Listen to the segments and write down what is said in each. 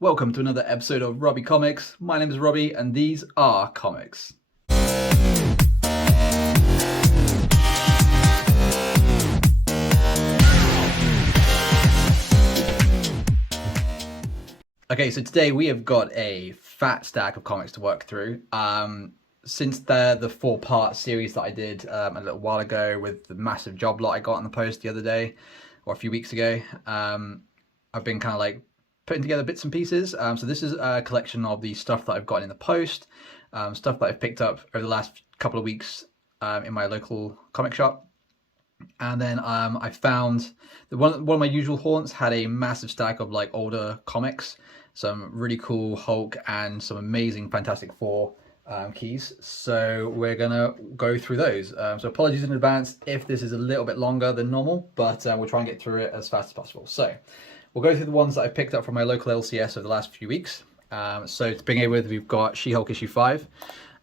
Welcome to another episode of Robbie Comics. My name is Robbie and these are comics. Okay, so today we have got a fat stack of comics to work through. Since the four-part series that I did a little while ago with the massive job lot I got on the post the other day, or a few weeks ago, I've been kind of like putting together bits and pieces. So this is a collection of the stuff that I've gotten in the post, stuff that I've picked up over the last couple of weeks in my local comic shop. And then I found that one of my usual haunts had a massive stack of like older comics, some really cool Hulk and some amazing Fantastic Four keys. So we're gonna go through those. So apologies in advance if this is a little bit longer than normal, but we'll try and get through it as fast as possible. So we'll go through the ones that I picked up from my local LCS over the last few weeks. So to begin with, we've got She-Hulk issue 5.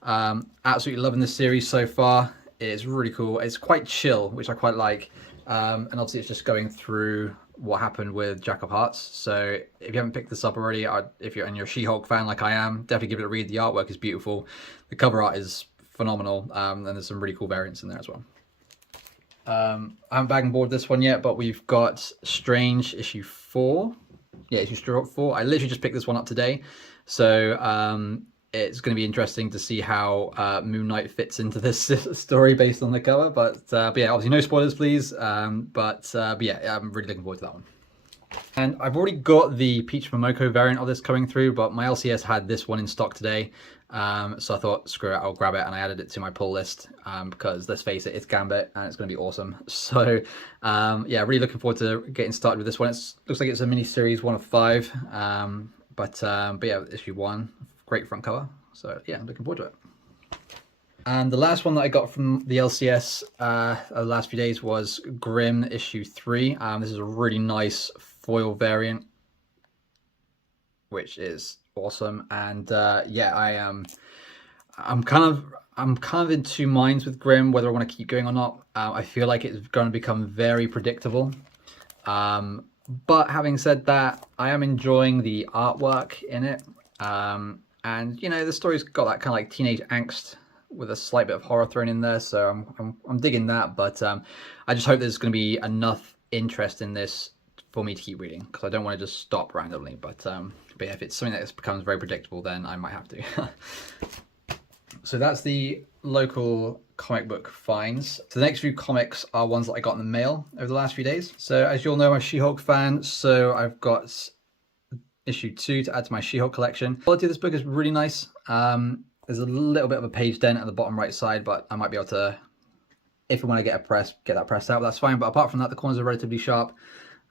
Absolutely loving this series so far. It's really cool. It's quite chill, which I quite like. And obviously it's just going through what happened with Jack of Hearts. So if you haven't picked this up already, if you're a She-Hulk fan like I am, definitely give it a read. The artwork is beautiful. The cover art is phenomenal. And there's some really cool variants in there as well. I haven't bagged and board this one yet, but we've got Strange issue 4. Yeah, issue 4. I literally just picked this one up today. So it's going to be interesting to see how Moon Knight fits into this story based on the cover. But yeah, obviously no spoilers, please. But yeah, I'm really looking forward to that one. And I've already got the Peach Momoko variant of this coming through, but my LCS had this one in stock today. So I thought, screw it, I'll grab it, and I added it to my pull list because let's face it, it's Gambit and it's going to be awesome. So yeah, really looking forward to getting started with this one. It looks like it's a mini series, 1 of 5. But yeah, issue 1, great front cover. So yeah, I'm looking forward to it. And the last one that I got from the LCS the last few days was Grimm issue 3. This is a really nice foil variant, which is awesome. And yeah, I'm kind of in two minds with Grimm whether I want to keep going or not. I feel like it's going to become very predictable. But having said that, I am enjoying the artwork in it. And you know, the story's got that kind of like teenage angst with a slight bit of horror thrown in there, so I'm digging that. But I just hope there's going to be enough interest in this for me to keep reading, because I don't want to just stop randomly. But yeah, if it's something that becomes very predictable, then I might have to. So that's the local comic book finds. So the next few comics are ones that I got in the mail over the last few days. So as you all know, I'm a She-Hulk fan, so I've got issue 2 to add to my She-Hulk collection. The quality of this book is really nice. There's a little bit of a page dent at the bottom right side, but I might be able to, if and when I get that pressed out, that's fine. But apart from that, the corners are relatively sharp.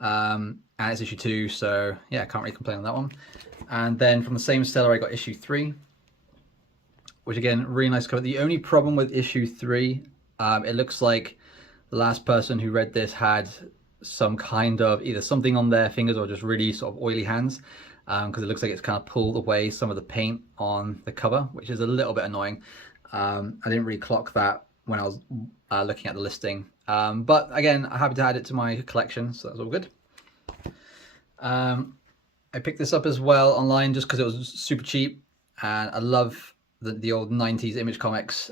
And it's issue 2, so yeah, I can't really complain on that one. And then from the same seller, I got issue 3, which again, really nice cover. The only problem with issue 3, it looks like the last person who read this had some kind of either something on their fingers or just really sort of oily hands, because it looks like it's kind of pulled away some of the paint on the cover, which is a little bit annoying. I didn't really clock that when I was looking at the listing, but again, I'm happy to add it to my collection, so that's all good. I picked this up as well online just because it was super cheap, and I love the old 90s Image comics.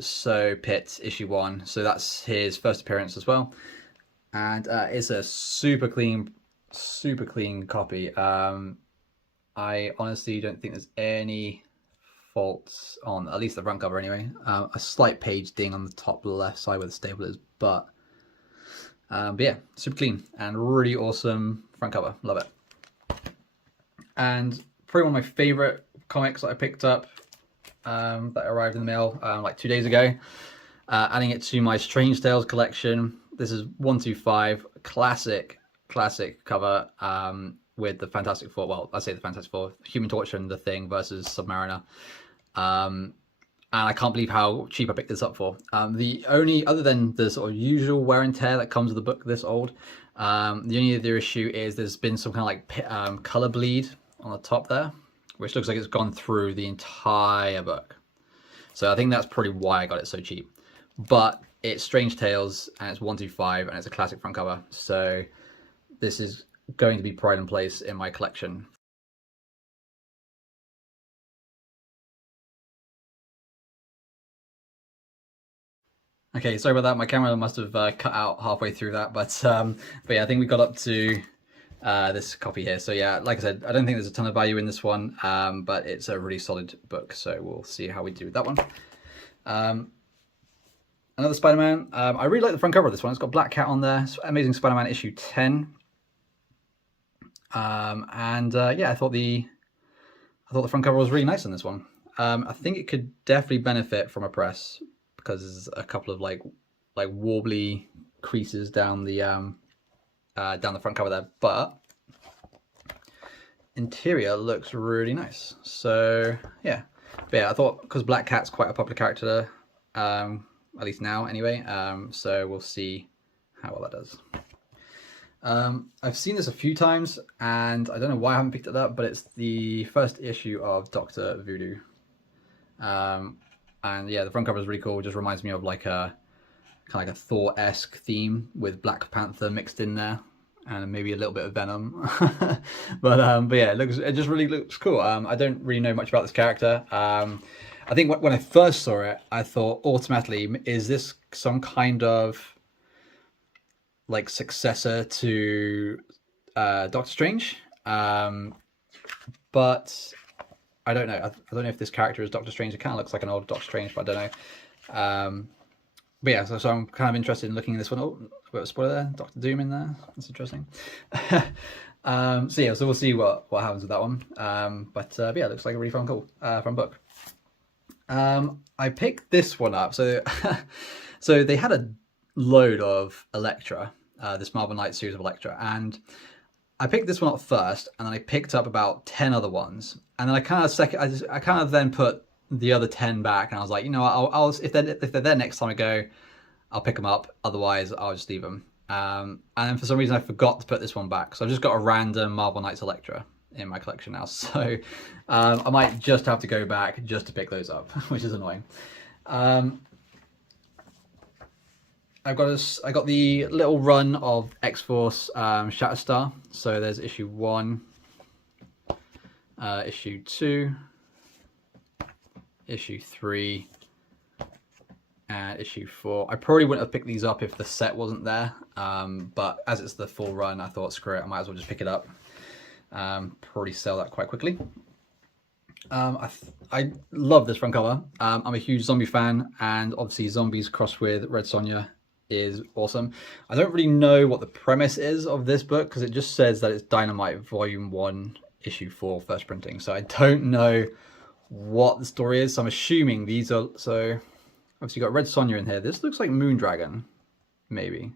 So Pitt issue 1, so that's his first appearance as well. And it's a super clean copy. I honestly don't think there's any faults on at least the front cover anyway. A slight page ding on the top left side where the staple is, but yeah, super clean and really awesome front cover. Love it. And probably one of my favorite comics that I picked up that arrived in the mail like 2 days ago. Adding it to my Strange Tales collection. This is 125, classic cover with the Fantastic Four. Well, I say the Fantastic Four, Human Torch and the Thing versus Submariner. And I can't believe how cheap I picked this up for. The only, other than the sort of usual wear and tear that comes with a book this old, the only other issue is there's been some kind of like color bleed on the top there, which looks like it's gone through the entire book. So I think that's probably why I got it so cheap. But it's Strange Tales and it's 125 and it's a classic front cover. So this is going to be pride and place in my collection Okay, sorry about that. My camera must have cut out halfway through that, but yeah, I think we got up to this copy here. So yeah, like I said, I don't think there's a ton of value in this one, but it's a really solid book. So we'll see how we do with that one. Another Spider-Man. I really like the front cover of this one. It's got Black Cat on there. It's Amazing Spider-Man issue 10. Yeah, I thought the front cover was really nice on this one. I think it could definitely benefit from a press because there's a couple of like warbly creases down the front cover there, but interior looks really nice. So yeah, but yeah, I thought because Black Cat's quite a popular character, at least now anyway. So we'll see how well that does. I've seen this a few times, and I don't know why I haven't picked it up, but it's the first issue of Doctor Voodoo. And yeah, the front cover is really cool. It just reminds me of like a kind of like a Thor-esque theme with Black Panther mixed in there, and maybe a little bit of Venom. but yeah, it just really looks cool. I don't really know much about this character. I think when I first saw it, I thought automatically, is this some kind of like successor to Doctor Strange? But I don't know. I don't know if this character is Doctor Strange. It kind of looks like an old Doctor Strange, but I don't know. But yeah, so I'm kind of interested in looking at this one. Oh, a bit of a spoiler there. Doctor Doom in there. That's interesting. So yeah, so we'll see what happens with that one. But yeah, it looks like a really fun book. I picked this one up. So so they had a load of Elektra, this Marvel Knights series of Elektra, and I picked this one up first, and then I picked up about 10 other ones, and then I kind of then put the other 10 back, and I was like, you know, I'll if they're there next time I go, I'll pick them up. Otherwise, I'll just leave them. And then for some reason, I forgot to put this one back, so I've just got a random Marvel Knights Elektra in my collection now. So I might just have to go back just to pick those up, which is annoying. I got the little run of X-Force Shatterstar. So there's issue 1, issue 2, issue 3, and issue 4. I probably wouldn't have picked these up if the set wasn't there, but as it's the full run, I thought, screw it, I might as well just pick it up. Probably sell that quite quickly. I love this front cover. I'm a huge zombie fan, and obviously zombies crossed with Red Sonja is awesome. I don't really know what the premise is of this book because it just says that it's Dynamite Volume 1, Issue 4, first printing. So I don't know what the story is. So I'm assuming these are... So obviously you've got Red Sonja in here. This looks like Moondragon, maybe.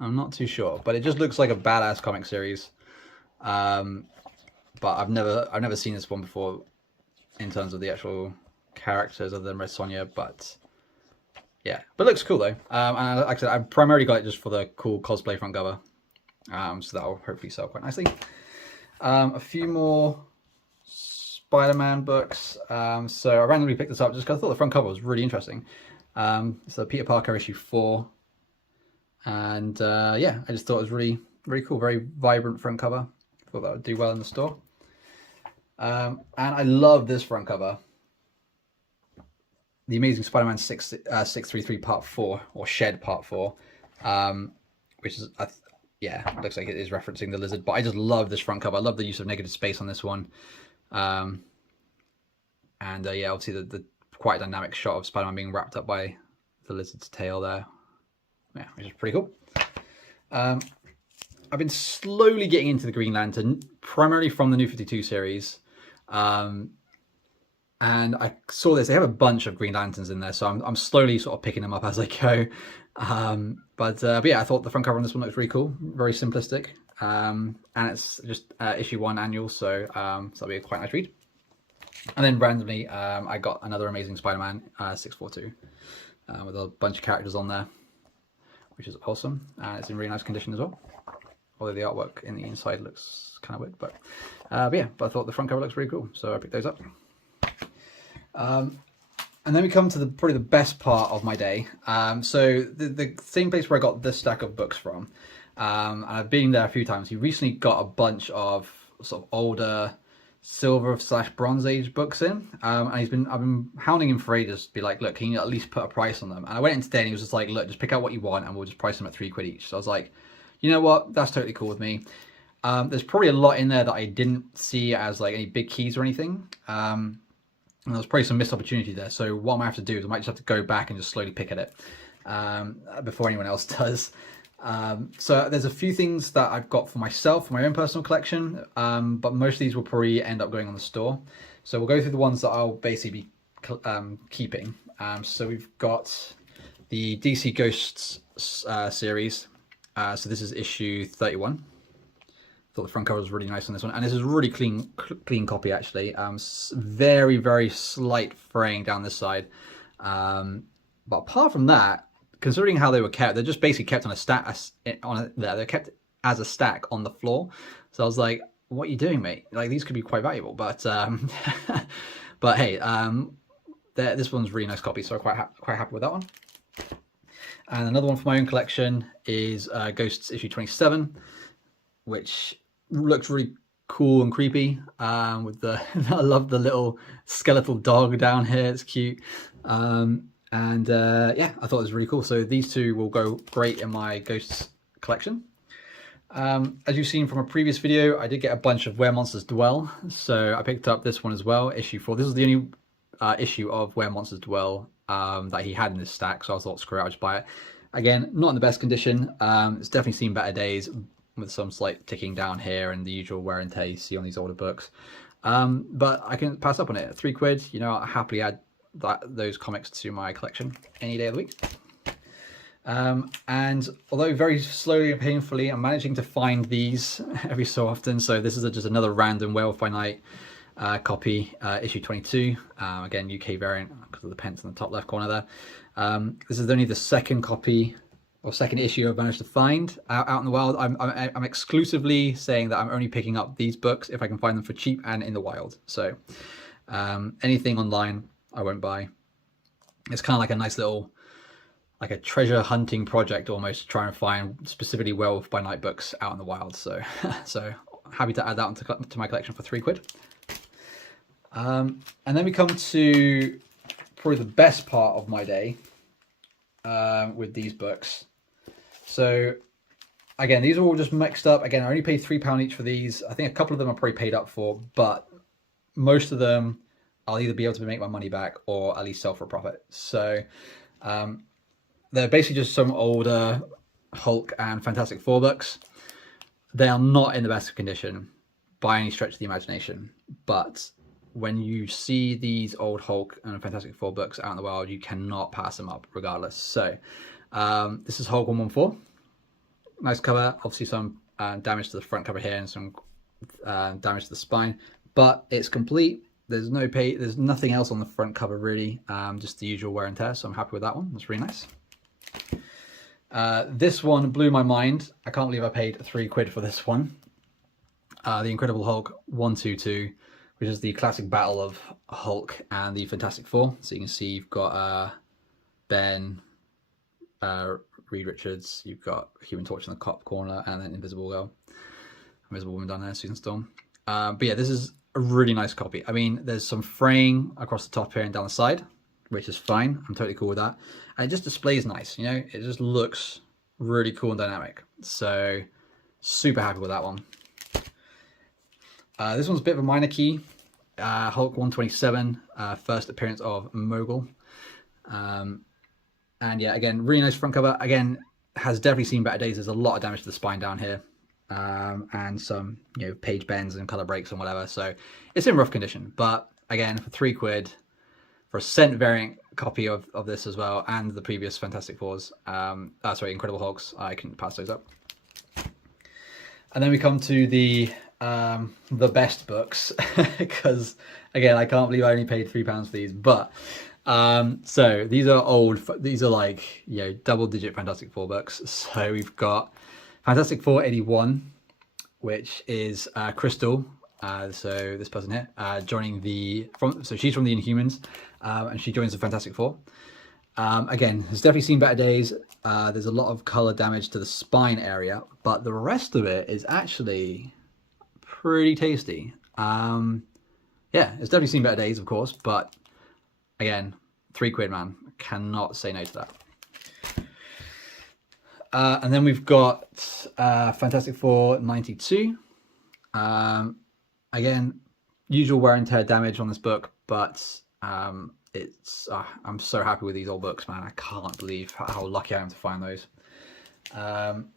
I'm not too sure, but it just looks like a badass comic series. But I've never seen this one before in terms of the actual characters other than Red Sonja, but yeah, but it looks cool though. And like I said, I primarily got it just for the cool cosplay front cover. So that'll hopefully sell quite nicely. A few more Spider-Man books. So I randomly picked this up just because I thought the front cover was really interesting. So Peter Parker issue 4. And yeah, I just thought it was really, really cool. Very vibrant front cover. Thought that would do well in the store. And I love this front cover. The Amazing Spider-Man 633 Part 4, or Shed Part 4, which is, yeah, looks like it is referencing the lizard, but I just love this front cover. I love the use of negative space on this one. And yeah, obviously the quite dynamic shot of Spider-Man being wrapped up by the lizard's tail there. Yeah, which is pretty cool. I've been slowly getting into the Green Lantern, primarily from the New 52 series. And I saw this, they have a bunch of Green Lanterns in there, so I'm slowly sort of picking them up as I go. But yeah, I thought the front cover on this one looks really cool, very simplistic. And it's just issue 1 annual, so that'll be a quite nice read. And then randomly, I got another Amazing Spider-Man 642 with a bunch of characters on there, which is awesome. It's in really nice condition as well. Although the artwork in the inside looks kind of weird, but yeah, but I thought the front cover looks really cool, so I picked those up. And then we come to probably the best part of my day. So the same place where I got this stack of books from, and I've been there a few times. He recently got a bunch of sort of older Silver / Bronze Age books in, and I've been hounding him for ages to be like, look, can you at least put a price on them? And I went in today and he was just like, look, just pick out what you want and we'll just price them at £3 each. So I was like, you know what, that's totally cool with me. There's probably a lot in there that I didn't see as like any big keys or anything. And there's probably some missed opportunity there. So what I might have to do is I might just have to go back and just slowly pick at it before anyone else does. So there's a few things that I've got for myself, for my own personal collection, but most of these will probably end up going on the store. So we'll go through the ones that I'll basically be keeping. So we've got the DC Ghosts series. So this is issue 31. Thought the front cover was really nice on this one, and this is a really clean copy actually. Very slight fraying down this side, but apart from that, considering how they were kept, they're just basically kept on a stack they're kept as a stack on the floor. So I was like, what are you doing, mate? Like, these could be quite valuable, but but hey, this one's a really nice copy, so I'm quite happy with that one. And another one for my own collection is Ghosts issue 27, which looks really cool and creepy, with the I love the little skeletal dog down here, it's cute. Yeah, I thought it was really cool. So these two will go great in my Ghosts collection. As you've seen from a previous video, I did get a bunch of Where Monsters Dwell, so I picked up this one as well, issue 4. This is the only issue of Where Monsters Dwell that he had in this stack, so I thought, screw it, I'll just buy it. Again, not in the best condition. It's definitely seen better days, with some slight ticking down here and the usual wear and tear you see on these older books. But I can pass up on it. £3, you know, I'll happily add those comics to my collection any day of the week. And although very slowly and painfully, I'm managing to find these every so often. So this is just another random Werewolf by Night copy, issue 22. Again, UK variant because of the pence in the top left corner there. This is only the second copy or second issue I've managed to find out in the wild. I'm exclusively saying that I'm only picking up these books if I can find them for cheap and in the wild. So anything online I won't buy. It's kind of like a nice little, like a treasure hunting project almost, to try and find specifically Werewolf by Night books out in the wild. So so happy to add that to my collection for £3. And then we come to probably the best part of my day with these books. So again, these are all just mixed up. Again, I only paid £3 each for these. I think a couple of them are probably paid up for, but most of them I'll either be able to make my money back or at least sell for a profit. So they're basically just some older Hulk and Fantastic Four books. They are not in the best of condition by any stretch of the imagination, but when you see these old Hulk and Fantastic Four books out in the wild, you cannot pass them up regardless. So this is Hulk 114. Nice cover, obviously some damage to the front cover here and some damage to the spine, but it's complete. There's nothing else on the front cover really, just the usual wear and tear, so I'm happy with that one. That's really nice. This one blew my mind. I can't believe I paid £3 for this one. The Incredible Hulk 122, which is the classic battle of Hulk and the Fantastic Four. So you can see you've got Ben, Reed Richards, you've got Human Torch in the top corner, and then Invisible Woman down there, Susan Storm. But yeah, this is a really nice copy. I mean, there's some fraying across the top here and down the side, which is fine. I'm totally cool with that. And it just displays nice, you know, it just looks really cool and dynamic. So super happy with that one. This one's a bit of a minor key. Hulk 127, first appearance of Mogul. And yeah, again, really nice front cover. Again, has definitely seen better days. There's a lot of damage to the spine down here. And some, you know, page bends and color breaks and whatever. So it's in rough condition. But again, for £3, for a cent variant copy of this as well, and the previous Fantastic Fours, Incredible Hulks, I can pass those up. And then we come to the best books, because again, I can't believe I only paid £3 for these. But so these are old. These are like, you know, double-digit Fantastic Four books. So we've got Fantastic Four 81, which is Crystal. So this person here joining so she's from the Inhumans, and she joins the Fantastic Four. Again, has definitely seen better days. There's a lot of color damage to the spine area, but the rest of it is actually pretty tasty. yeah, it's definitely seen better days, of course, but again, £3, man. Cannot say no to that. And then we've got Fantastic Four 92. Again, usual wear and tear damage on this book, but it's I'm so happy with these old books, man. I can't believe how lucky I am to find those. Then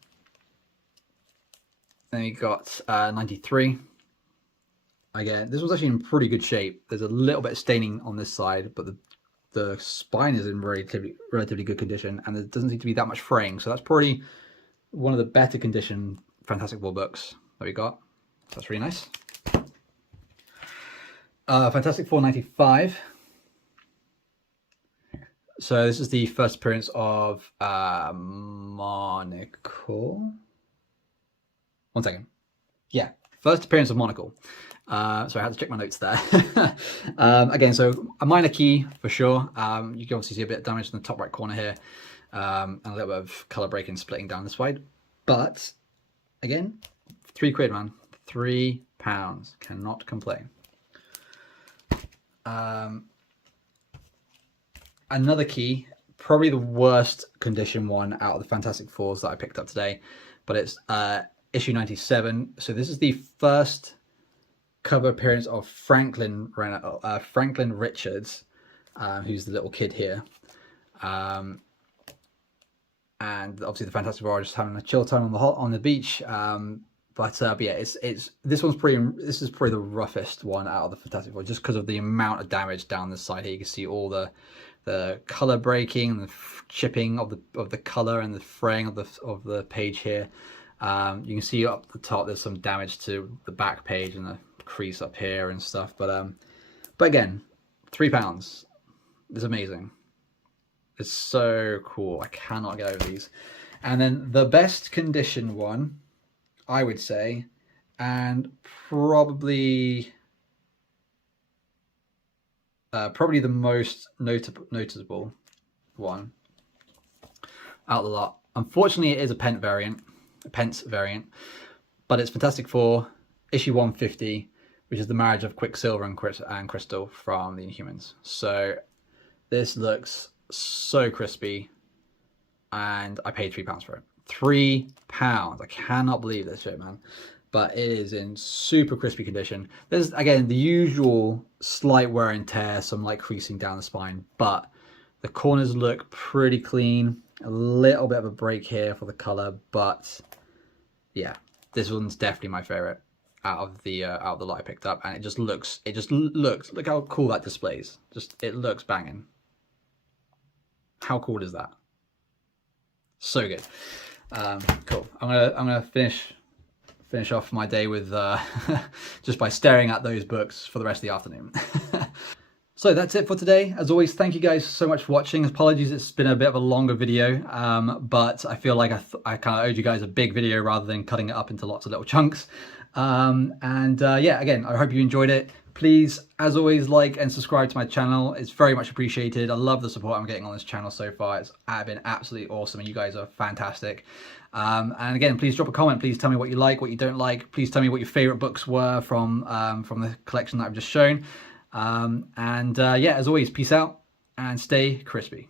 we got 93. Again, this was actually in pretty good shape. There's a little bit of staining on this side, but the spine is in relatively good condition, and there doesn't seem to be that much fraying. So that's probably one of the better condition Fantastic Four books that we got. So that's really nice. Fantastic Four 95. So this is the first appearance of Monocle. One second. Yeah, first appearance of Monocle. So I had to check my notes there. Again, so a minor key for sure. You can obviously see a bit of damage in the top right corner here, and a little bit of color breaking splitting down this side. But again, £3, man. £3. Cannot complain. Another key, probably the worst condition one out of the Fantastic Fours that I picked up today, but it's issue 97. So this is the first cover appearance of Franklin Richards, who's the little kid here, and obviously the Fantastic Four are just having a chill time on the beach. But yeah, this is probably the roughest one out of the Fantastic Four, just because of the amount of damage down this side here. You can see all the color breaking, the chipping of the color, and the fraying of the page here. You can see up the top there's some damage to the back page and the crease up here and stuff. But again, £3. It's amazing. It's so cool. I cannot get over these. And then the best condition one, I would say, and probably the most noticeable one out of the lot. Unfortunately, it is a pence variant, but it's Fantastic Four issue 150, which is the marriage of Quicksilver and Crystal from the Inhumans. So this looks so crispy, and I paid £3 for it. £3. I cannot believe this shit, man. But it is in super crispy condition. There's, again, the usual slight wear and tear, some like creasing down the spine, but the corners look pretty clean. A little bit of a break here for the color, but yeah, this one's definitely my favorite out of the lot I picked up, and it just looks, look how cool that displays. It looks banging. How cool is that? So good. Cool. I'm gonna finish off my day with just by staring at those books for the rest of the afternoon. So that's it for today. As always, thank you guys so much for watching. Apologies, it's been a bit of a longer video, but I feel like I kind of owed you guys a big video rather than cutting it up into lots of little chunks. Yeah, again, I hope you enjoyed it. Please, as always, like and subscribe to my channel. It's very much appreciated. I love the support I'm getting on this channel so far. It's been absolutely awesome, and you guys are fantastic. And again, please drop a comment. Please tell me what you like, what you don't like. Please tell me what your favorite books were from the collection that I've just shown. Yeah, as always, peace out and stay crispy.